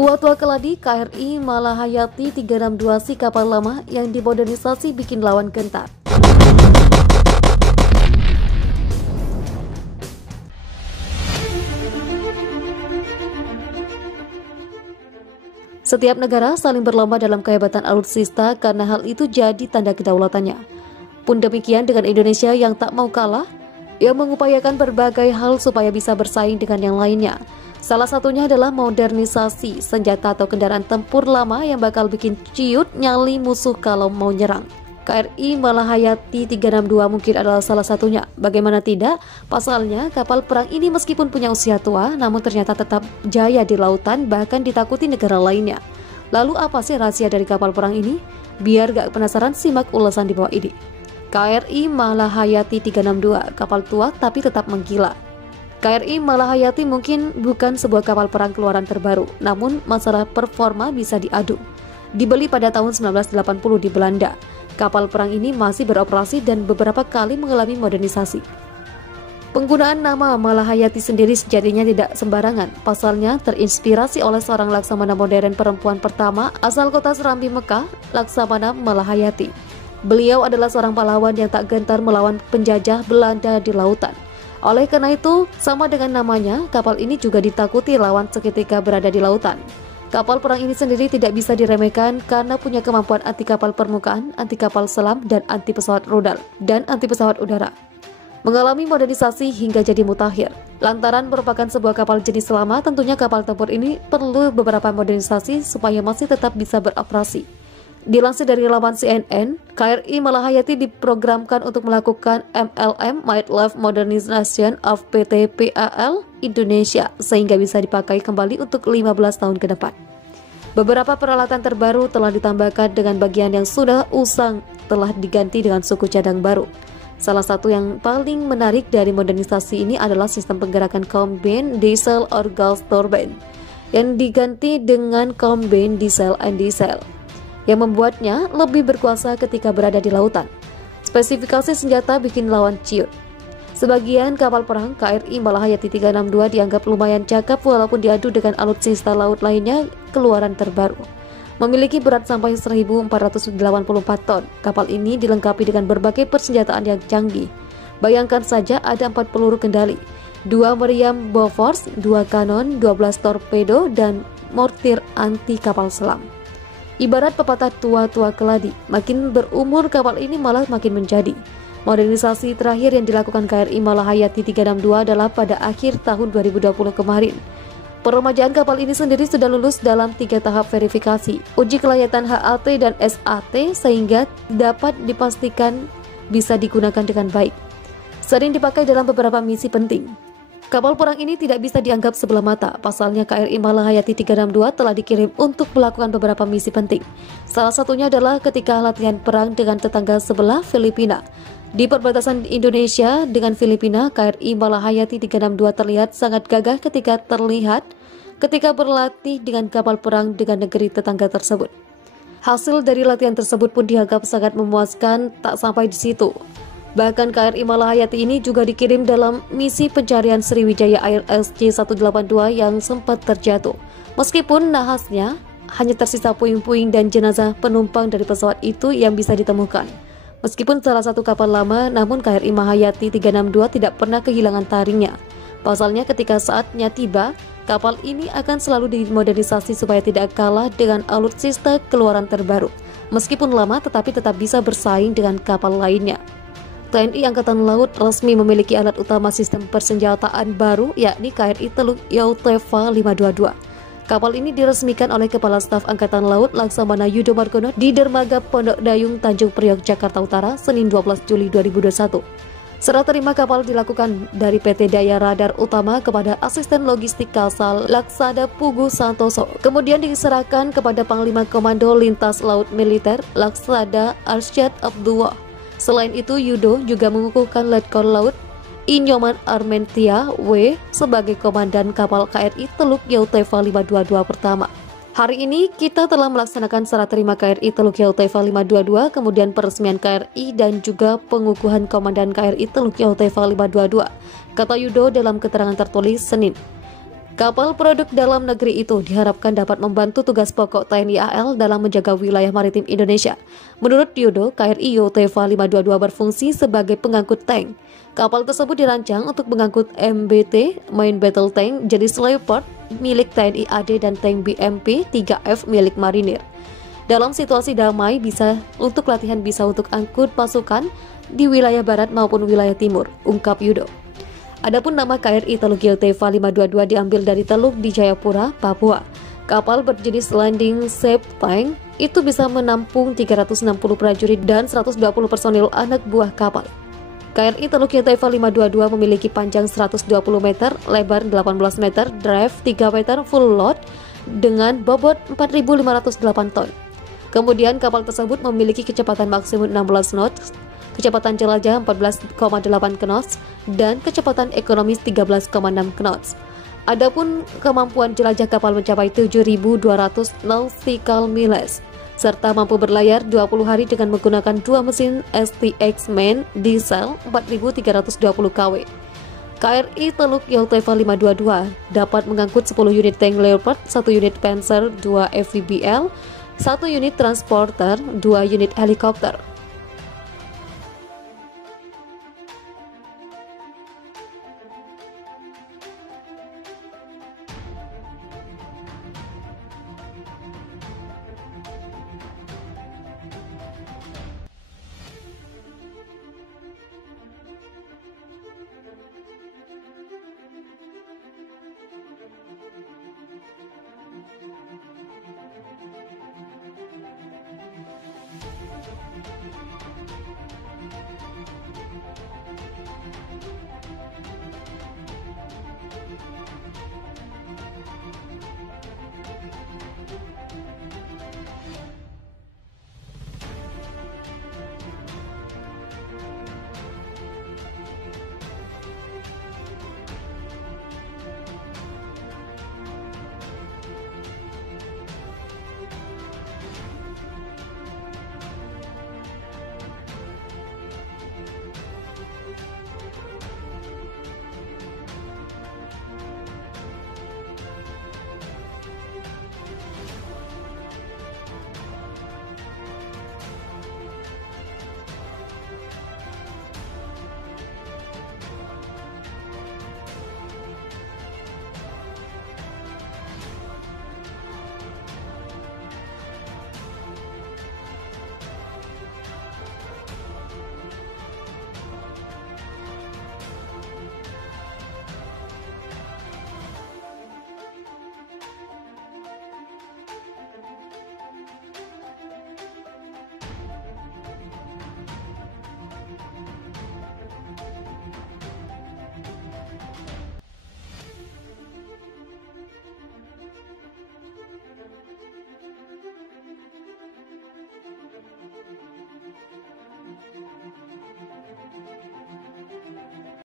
Tua-tua keladi KRI Malahayati 362 si kapal lama yang dimodernisasi bikin lawan gentar. Setiap negara saling berlomba dalam kehebatan alutsista karena hal itu jadi tanda kedaulatannya. Pun demikian dengan Indonesia yang tak mau kalah, yang mengupayakan berbagai hal supaya bisa bersaing dengan yang lainnya. Salah satunya adalah modernisasi senjata atau kendaraan tempur lama yang bakal bikin ciut nyali musuh kalau mau nyerang. KRI Malahayati 362 mungkin adalah salah satunya. Bagaimana tidak, pasalnya kapal perang ini meskipun punya usia tua, namun ternyata tetap jaya di lautan, bahkan ditakuti negara lainnya. Lalu apa sih rahasia dari kapal perang ini? Biar gak penasaran, simak ulasan di bawah ini. KRI Malahayati 362, kapal tua tapi tetap menggila. KRI Malahayati mungkin bukan sebuah kapal perang keluaran terbaru, namun masalah performa bisa diadu. Dibeli pada tahun 1980 di Belanda, kapal perang ini masih beroperasi dan beberapa kali mengalami modernisasi. Penggunaan nama Malahayati sendiri sejatinya tidak sembarangan. Pasalnya terinspirasi oleh seorang laksamana modern perempuan pertama asal kota Serambi, Mekah, Laksamana Malahayati. Beliau adalah seorang pahlawan yang tak gentar melawan penjajah Belanda di lautan. Oleh karena itu, sama dengan namanya, kapal ini juga ditakuti lawan seketika berada di lautan. Kapal perang ini sendiri tidak bisa diremehkan karena punya kemampuan anti kapal permukaan, anti kapal selam, dan anti pesawat rudal, dan anti pesawat udara. Mengalami modernisasi hingga jadi mutakhir. Lantaran merupakan sebuah kapal jenis lama, tentunya kapal tempur ini perlu beberapa modernisasi supaya masih tetap bisa beroperasi. Dilansir dari laman CNN, KRI Malahayati diprogramkan untuk melakukan MLM (Midlife Modernization of PT PAL Indonesia) sehingga bisa dipakai kembali untuk 15 tahun ke depan. Beberapa peralatan terbaru telah ditambahkan dengan bagian yang sudah usang telah diganti dengan suku cadang baru. Salah satu yang paling menarik dari modernisasi ini adalah sistem penggerakan combine diesel or gas turbine yang diganti dengan combine diesel and diesel, yang membuatnya lebih berkuasa ketika berada di lautan. Spesifikasi senjata bikin lawan ciut. Sebagian kapal perang KRI Malahayati 362 dianggap lumayan cakep walaupun diadu dengan alutsista laut lainnya keluaran terbaru. Memiliki berat sampai 1.484 ton, kapal ini dilengkapi dengan berbagai persenjataan yang canggih. Bayangkan saja ada 4 peluru kendali, 2 meriam Bofors, 2 kanon, 12 torpedo, dan mortir anti kapal selam. Ibarat pepatah tua-tua keladi, makin berumur kapal ini malah makin menjadi. Modernisasi terakhir yang dilakukan KRI Malahayati 362 adalah pada akhir tahun 2020 kemarin. Peremajaan kapal ini sendiri sudah lulus dalam 3 tahap verifikasi, uji kelayakan HAT dan SAT sehingga dapat dipastikan bisa digunakan dengan baik. Sering dipakai dalam beberapa misi penting. Kapal perang ini tidak bisa dianggap sebelah mata, pasalnya KRI Malahayati 362 telah dikirim untuk melakukan beberapa misi penting. Salah satunya adalah ketika latihan perang dengan tetangga sebelah Filipina. Di perbatasan Indonesia dengan Filipina, KRI Malahayati 362 terlihat sangat gagah ketika berlatih dengan kapal perang dengan negeri tetangga tersebut. Hasil dari latihan tersebut pun dianggap sangat memuaskan. Tak sampai di situ, bahkan KRI Malahayati ini juga dikirim dalam misi pencarian Sriwijaya Air SC-182 yang sempat terjatuh. Meskipun nahasnya hanya tersisa puing-puing dan jenazah penumpang dari pesawat itu yang bisa ditemukan. Meskipun salah satu kapal lama, namun KRI Malahayati 362 tidak pernah kehilangan taringnya. Pasalnya ketika saatnya tiba, kapal ini akan selalu dimodernisasi supaya tidak kalah dengan alutsista keluaran terbaru. Meskipun lama tetapi tetap bisa bersaing dengan kapal lainnya. TNI Angkatan Laut resmi memiliki alat utama sistem persenjataan baru, yakni KRI Teluk Yauteva 522. Kapal ini diresmikan oleh Kepala Staf Angkatan Laut Laksamana Yudo Margono di Dermaga Pondok Dayung, Tanjung Priok, Jakarta Utara, Senin 12 Juli 2021. Serah terima kapal dilakukan dari PT Daya Radar Utama kepada Asisten Logistik Kasal Laksada Pugu Santoso. Kemudian diserahkan kepada Panglima Komando Lintas Laut Militer Laksada Arsyad Abdullah. Selain itu, Yudo juga mengukuhkan Letkol Laut Inyoman Armentia W sebagai komandan kapal KRI Teluk Yauteva 522 pertama. Hari ini kita telah melaksanakan serah terima KRI Teluk Yauteva 522, kemudian peresmian KRI dan juga pengukuhan komandan KRI Teluk Yauteva 522, kata Yudo dalam keterangan tertulis Senin. Kapal produk dalam negeri itu diharapkan dapat membantu tugas pokok TNI AL dalam menjaga wilayah maritim Indonesia. Menurut Yudo, KRI Yotefa 522 berfungsi sebagai pengangkut tank. Kapal tersebut dirancang untuk mengangkut MBT, Main Battle Tank, jenis Leopard, milik TNI AD dan tank BMP 3F milik Marinir. Dalam situasi damai bisa untuk latihan bisa untuk angkut pasukan di wilayah barat maupun wilayah timur, ungkap Yudo. Adapun nama KRI Teluk Yotefa 522 diambil dari Teluk di Jayapura, Papua. Kapal berjenis landing ship tank itu bisa menampung 360 prajurit dan 120 personil anak buah kapal. KRI Teluk Yotefa 522 memiliki panjang 120 meter, lebar 18 meter, drive 3 meter, full load dengan bobot 4.508 ton. Kemudian kapal tersebut memiliki kecepatan maksimum 16 knots, kecepatan jelajah 14,8 knots, dan kecepatan ekonomis 13,6 knots. Adapun kemampuan jelajah kapal mencapai 7.200 nautical miles, serta mampu berlayar 20 hari dengan menggunakan 2 mesin STX main diesel 4.320 kW. KRI Teluk Yotefa 522 dapat mengangkut 10 unit tank Leopard, 1 unit Panzer, 2 FVBL, 1 unit transporter, 2 unit helikopter.